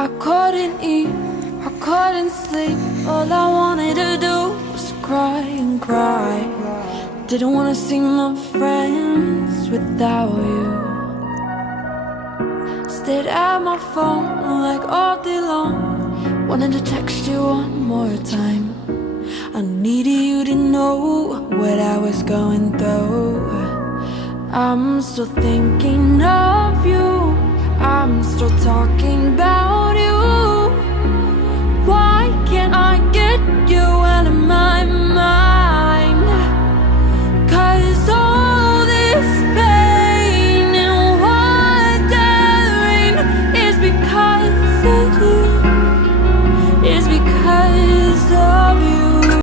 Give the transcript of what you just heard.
I couldn't eat, I couldn't sleep. All I wanted to do was cry and cry. Didn't wanna see my friends without you. Stayed at my phone like all day long. Wanted to text you one more time. I needed you to know what I was going through. I'm still thinking of you. I'm still talking about you. Why can't I get you out?